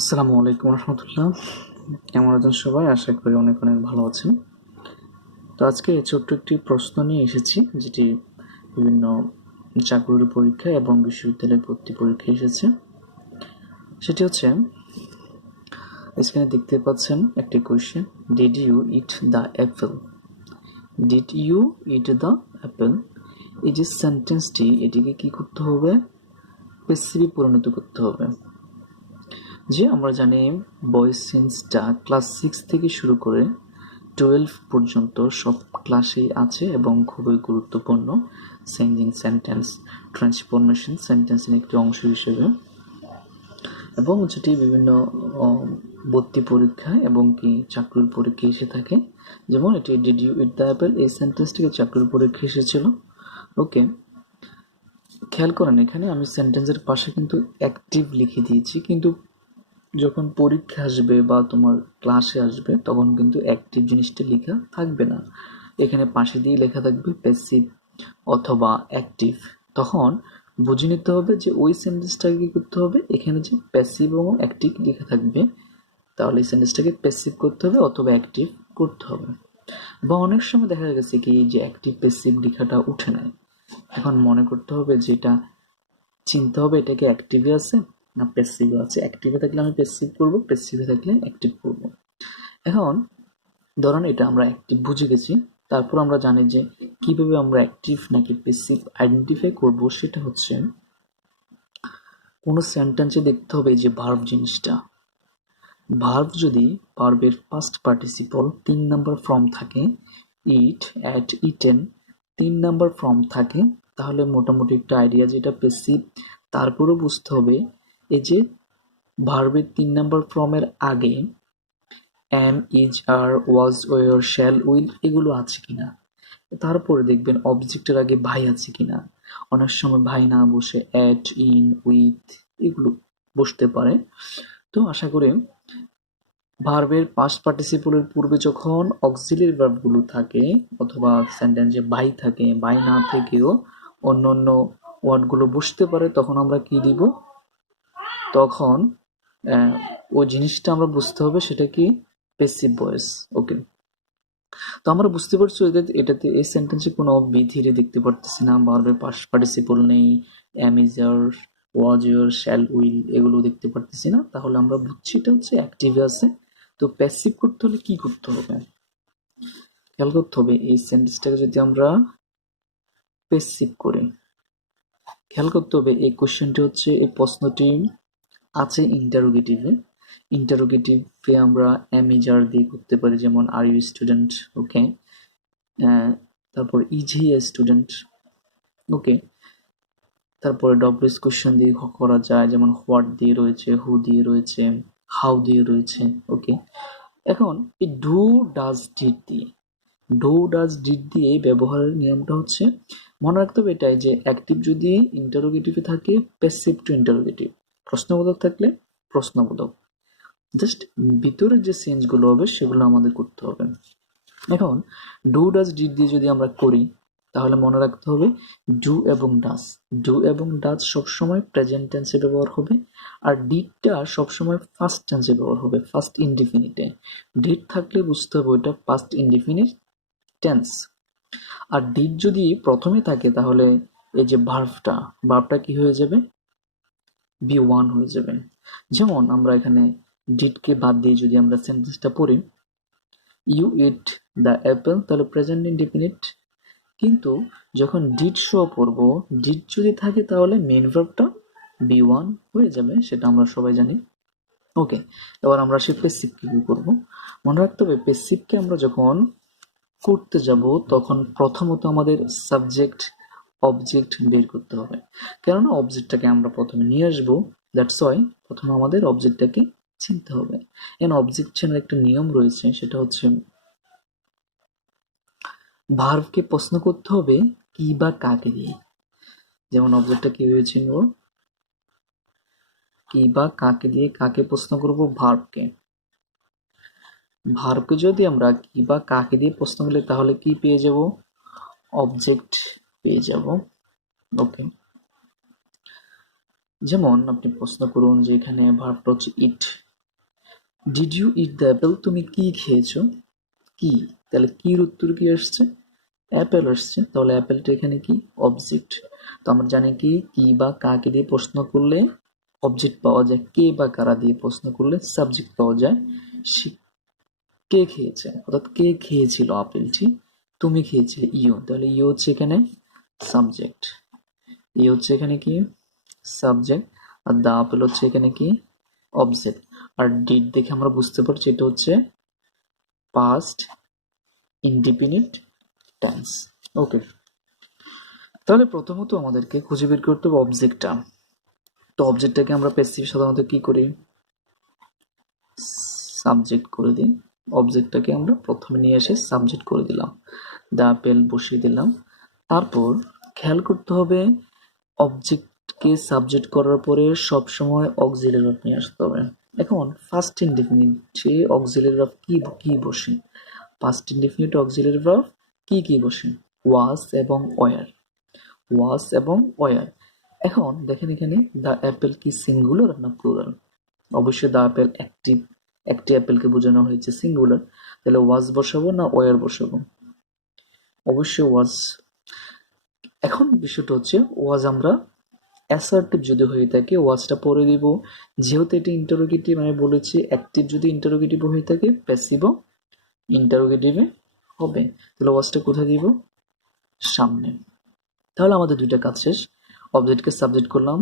আসসালামু আলাইকুম রহমতুল্লাহ। কেমন আছেন সবাই? আশা করি অনেক অনেক ভালো আছেন। তো আজকে ছোট্ট একটি প্রশ্ন নিয়ে এসেছি, যেটি বিভিন্ন চাকরির পরীক্ষা এবং বিশ্ববিদ্যালয় ভর্তি পরীক্ষা এসেছে। সেটি হচ্ছে, স্ক্রিনে দেখতে পাচ্ছেন একটি question, did you eat the apple? Did you eat the apple, এই যে সেন্টেন্সটি, এটিকে কি করতে হবে? পেসিভে পরিণত করতে হবে। যে আমরা জানি বয়েজ সেন্সটা ক্লাস 6 থেকে শুরু করে 12 পর্যন্ত সব ক্লাসেই আছে এবং খুবই গুরুত্বপূর্ণ চেঞ্জিং সেন্টেন্স ট্রান্সফরমেশন সেন্টেন্সের একটি অংশ হিসেবে, এবং যেটি বিভিন্ন ভর্তি পরীক্ষায় এবং কি চাকরির পরীক্ষায় এসে থাকে। যেমন এটি did you eat the apple, এই সেন্টেন্সটিকে চাকরির পরীক্ষা এসেছিল। ওকে, খেয়াল করেন এখানে আমি সেন্টেন্সের পাশে কিন্তু অ্যাক্টিভ লিখে দিয়েছি, কিন্তু যখন পরীক্ষা আসবে বা তোমার ক্লাসে আসবে তখন কিন্তু অ্যাক্টিভ জিনিসটা লেখা থাকবে না, এখানে পাশে দিয়ে লেখা থাকবে প্যাসিভ অথবা অ্যাক্টিভ। তখন বুঝে নিতে হবে যে ওই সেন্টেন্সটাকে কী করতে হবে, এখানে যে প্যাসিভ এবং অ্যাক্টিভ লেখা থাকবে, তাহলে এই সেন্টেন্সটাকে প্যাসিভ করতে হবে অথবা অ্যাক্টিভ করতে হবে। বা অনেক সময় দেখা গেছে কি যে অ্যাক্টিভ প্যাসিভ লেখাটা উঠে নেয়, এখন মনে করতে হবে যে এটা চিনতে হবে এটাকে অ্যাক্টিভে আছে না প্যাসিভে আছে। অ্যাক্টিভে থাকলে আমি প্যাসিভ করব, প্যাসিভে থাকলে অ্যাক্টিভ করব। এখন ধরুন এটা আমরা অ্যাক্টিভ বুঝে গেছি, তারপর আমরা জানি যে কিভাবে আমরা অ্যাক্টিভ নাকি প্যাসিভ আইডেন্টিফাই করব। সেটা হচ্ছে কোনো সেন্টেন্সে দেখতে হবে যে ভার্ব জিনিসটা, ভার্ব যদি ভার্বের ফার্স্ট পার্টিসিপল 3 নাম্বার ফর্ম থাকে, ইট, অ্যাট, ইটেন 3 নাম্বার ফর্ম থাকে, তাহলে মোটামুটি একটা আইডিয়া যেটা প্যাসিভ। তারপরেও বুঝতে হবে এই যে ভার্বের 3 নাম্বার ফর্মের আগে am, is, are, was, were, shall, will এগুলো আছে কিনা। তারপরে দেখবেন অবজেক্টের আগে ভাই আছে কিনা। অনেক সময় ভাই না বসে অ্যাট, ইন, উইথ এগুলো বসতে পারে। তো আশা করি ভার্বের পাস্ট পার্টিসিপলের পূর্বে যখন অক্সিলিয়ারি ভার্বগুলো থাকে অথবা সেন্টেন্সে বাই থাকে, বাই না থেকেও অন্য অন্য ওয়ার্ডগুলো বসতে পারে, তখন আমরা কি দিব, তখন ওই জিনিসটা আমরা বুঝতে হবে সেটা কি প্যাসিভ ভয়েস। ওকে, তো আমরা বুঝতে পারছি এটাতে এই সেন্টেন্সে কোনো বিধিরে দেখতে পারতেছি না, ভার্বের পাস্ট পার্টিসিপল নেই, am, is, are, was, were, shall, will এগুলো দেখতে পারতেছি না, তাহলে আমরা বুঝছি এটা হচ্ছে অ্যাক্টিভে আছে। তো প্যাসিভ করতে হলে কি করতে হবে, খেয়াল করতে হবে এই সেন্টেন্সটাকে যদি আমরা প্যাসিভ করি, খেয়াল করতে হবে এই কোশ্চেনটি হচ্ছে, এই প্রশ্নটি আছে ইন্টারোগেটিভে। ইন্টারোগেটিভে আমরা অ্যামিজার দিয়ে করতে পারি, যেমন আর ইউ স্টুডেন্ট। ওকে, তারপর ইজ হি এ স্টুডেন্ট। ওকে, তারপরে ডব্লিউএস কোশ্চেন দিয়ে করা যায়, যেমন হোয়াট দিয়ে রয়েছে, হু দিয়ে রয়েছে, হাউ দিয়ে রয়েছে। ওকে, এখন এই ডু, ডাজ, ডিড দিয়ে, ডু, ডাজ, ডিড দিয়ে ব্যবহারের নিয়মটা হচ্ছে, মনে রাখতে হবে এটাই যে অ্যাক্টিভ যদি ইন্টারোগেটিভে থাকে প্যাসিভ টু ইন্টারোগেটিভ, প্রশ্নবোধক থাকলে প্রশ্নবোধক, জাস্ট ভিতরের যে চেঞ্জগুলো হবে সেগুলো আমাদের করতে হবে। এখন ডু, ডাজ, ডিড দিয়ে যদি আমরা করি তাহলে মনে রাখতে হবে ডু এবং ডাজ, ডু এবং ডাজ সবসময় প্রেজেন্ট টেন্সে ব্যবহার হবে, আর ডিডটা সবসময় ফার্স্ট টেন্সে ব্যবহার হবে, ফার্স্ট ইনডিফিনিটে। ডিড থাকলে বুঝতে হবে ওইটা ফার্স্ট ইনডিফিনিট টেন্স। আর ডিড যদি প্রথমে থাকে তাহলে এই যে ভার্বটা কি হয়ে যাবে, বি ওয়ান হয়ে যাবে। যেমন আমরা এখানে ডিডকে বাদ দিয়ে যদি আমরা সেন্টেন্সটা পড়ি, ইউ ইট দ্য অ্যাপেল, তাহলে প্রেজেন্ট ইনডিফিনিট। কিন্তু যখন ডিড শো পড়বো, ডিড যদি থাকে তাহলে মেন ভার্বটা বি ওয়ান হয়ে যাবে, সেটা আমরা সবাই জানি। ওকে, এবার আমরা সে পেসিভকে কি করবো, মনে রাখতে হবে পেসিভকে আমরা যখন করতে যাব তখন প্রথমত আমাদের সাবজেক্ট অবজেক্ট বের করতে হবে, কেননা অবজেক্টটাকে আমরা প্রথমে নিয়ে আসবো। দ্যাটস ওয়াই প্রথমে আমাদের অবজেক্টটাকে চিনতে হবে। এন অবজেক্ট চেনার একটা নিয়ম রয়েছে, সেটা হচ্ছে ভার্বকে প্রশ্ন করতে হবে কি বা কাকে দিয়ে। যেমন অবজেক্টটা কিভাবে চিনব, কি বা কাকে দিয়ে, কাকে প্রশ্ন করব, ভার্বকে। ভার্বকে যদি আমরা কি বা কাকে দিয়ে প্রশ্ন করলে তাহলে কি পেয়ে যাব, অবজেক্ট পেয়ে যাব। ওকে, যেমন আপনি প্রশ্ন করুন যে এখানে ভার্বটা হচ্ছে eat, did you eat the apple? তুমি কি খেয়েছো? কি, তাহলে কির উত্তর কি আসছে? অ্যাপেল আসছে। তাহলে অ্যাপেলটা এখানে কি? অবজেক্ট। তো আমরা জানি কি বা কাকে দিয়ে প্রশ্ন করলে অবজেক্ট পাওয়া যায়, কে বা কারা দিয়ে প্রশ্ন করলে সাবজেক্ট পাওয়া যায়। কে খেয়েছে, অর্থাৎ কে খেয়েছিল আপেলটি? তুমি খেয়েছিলে, ইউ। তাহলে ইউ হচ্ছে এখানে সাবজেক্ট, ইউ হচ্ছে এখানে কি? সাবজেক্ট। আর দ্য আপেল হচ্ছে এখানে কি? অবজেক্ট। আর ডিড দেখে আমরা বুঝতে পারছি এটা হচ্ছে পাস্ট ইনডিফিনিট টেন্স। ওকে, তাহলে প্রথমত আমাদেরকে খুঁজে বের করতে হবে অবজেক্টটা। তো অবজেক্টটাকে আমরা প্যাসিভ সাধারণত কি করি? সাবজেক্ট করে দিই। অবজেক্টটাকে আমরা প্রথমে নিয়ে এসে সাবজেক্ট করে দিলাম, দ্য আপেল বসিয়ে দিলাম। তারপর খেয়াল করতে হবে অবজেক্টকে সাবজেক্ট করার পরে সবসময় অক্সিলারি ভার্ব নিয়ে আসতে হবে। এখন ফার্স্ট ইনডিফিনিটে অক্সিলারি ভার্ব কি বসে? ফার্স্ট ইনডিফিনিট অক্সিলারি ভার্ব কি বসে? ওয়াজ এবং ওয়ার, ওয়াজ এবং ওয়ার। এখন দেখেন এখানে দ্য অ্যাপেল কি সিঙ্গুলার না প্লুরাল? অবশ্যই দ্য অ্যাপেল একটি অ্যাপেলকে বোঝানো হয়েছে সিঙ্গুলার, তাহলে ওয়াজ বসাবো না ওয়ার বসাবো? অবশ্যই ওয়াজ। এখন বিষয়টা হচ্ছে ওয়াজ আমরা অ্যাসার্টিভ যদি হয়ে থাকে ওয়াজটা পরে দিব, যেহেতু এটি ইন্টারোগেটিভ আমি বলেছি অ্যাক্টিভ যদি ইন্টারোগেটিভ হয়ে থাকে প্যাসিভও ইন্টারোগেটিভে হবে, তাহলে ওয়াজটা কোথায় দিব? সামনে। তাহলে আমাদের দুইটা কাজ শেষ। অবজেক্টকে সাবজেক্ট করলাম,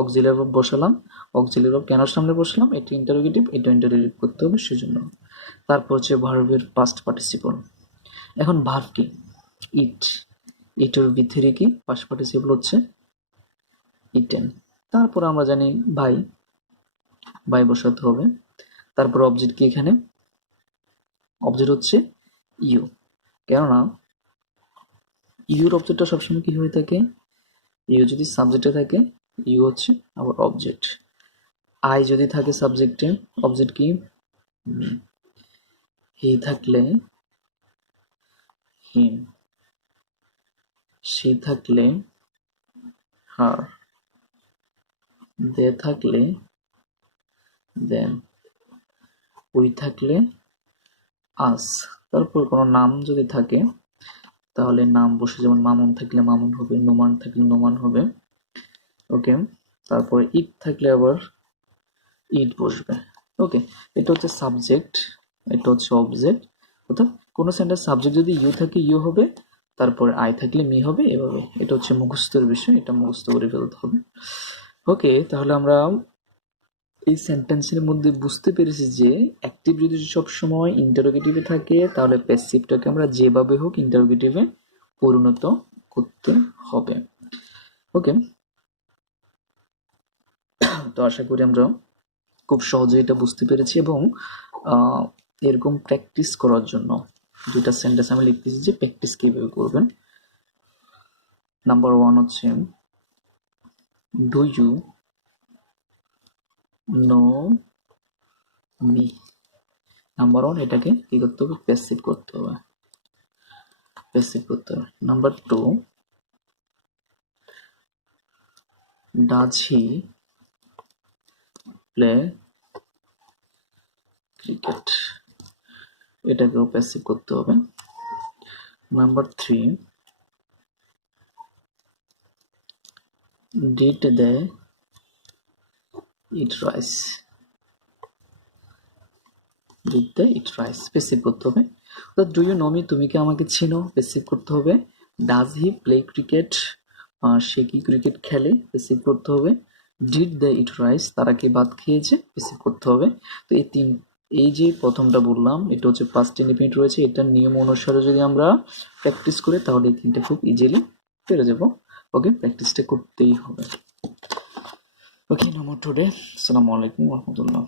অক্সিলারি ভার্ব বসালাম, অক্সিলারি ভার্ব কেন সামনে বসালাম? এটা ইন্টারোগেটিভ, এটা ইন্টারোগেটিভ করতে হবে সেজন্য। তারপর হচ্ছে ভার্বের পাস্ট পার্টিসিপল। এখন ভার্ব কি? ইট, এটার ভিতরে কি পাস্ট পার্টিসিপল হচ্ছে ইটেন। তারপর আমরা জানি ভাই, ভাই বসাতে হবে। তারপর অবজেক্ট কি এখানে? অবজেক্ট হচ্ছে ইউ, কেননা ইউর অবজেক্টটা সবসময় কি হয়ে থাকে? ইউ যদি সাবজেক্টে থাকে ইউ হচ্ছে আবার অবজেক্ট। আই যদি থাকে সাবজেক্টে, অবজেক্ট কি? হি থাকলে হিম, সে থাকলে হার, দে থাকলে দেন, উই থাকলে আস। তারপর কোনো নাম যদি থাকে তাহলে নাম বসে, যেমন মামুন থাকলে মামুন হবে, নোমান থাকলে নোমান হবে। ওকে, তারপরে ইট থাকলে আবার ইট বসবে। ওকে, এটা হচ্ছে সাবজেক্ট, এটা হচ্ছে অবজেক্ট। অর্থাৎ কোনো সেন্টেন্স সাবজেক্ট যদি ইউ থাকে ইউ হবে, তারপরে আই থাকলে মি হবে, এভাবে। এটা হচ্ছে মুখস্থের বিষয়, এটা মুখস্থ করে ফেলতে হবে। ওকে, তাহলে আমরা এই সেন্টেন্সের মধ্যে বুঝতে পেরেছি যে অ্যাক্টিভ যদি সবসময় ইন্টারোগেটিভে থাকে তাহলে প্যাসিভটাকে আমরা যেভাবে হোক ইন্টারোগেটিভে পরিণত করতে হবে। ওকে, তো আশা করি আমরা খুব সহজে এটা বুঝতে পেরেছি এবং এরকম প্র্যাকটিস করার জন্য দুইটা সেন্টেন্স আমি লিখতেছি যে প্র্যাকটিস কিভাবে করবেন। নাম্বার 1 হচ্ছে do you know me. Number 1 এটাকে কি করতে হবে? প্যাসিভ করতে হবে, প্যাসিভ করতে হবে। Number 2, does he play cricket, এটাকেও প্যাসিভ করতে হবে। Number 3, did they eat rice, did they eat rice passive করতে হবে। অর্থাৎ ডু ইউ নো মি, তুমি কি আমাকে চিনো, প্যাসিভ করতে হবে। ডাজ হি প্লে ক্রিকেট, সে কি ক্রিকেট খেলে, প্যাসিভ করতে হবে। ডিড দে ইট রাইস, তারা কি ভাত খেয়েছে, প্যাসিভ করতে হবে। তো এই যে প্রথমটা বললাম এটা হচ্ছে পাস্ট ইনডিফিনিট রয়েছে, এটার নিয়ম অনুসারে যদি আমরা প্র্যাকটিস করি তাহলে এই তিনটা খুব ইজিলি পেরে যাব। ওকে, প্র্যাকটিসটা করতেই হবে। ওকে, নাম্বার টুডে। আসসালামু আলাইকুম রহমতুল্লাহ।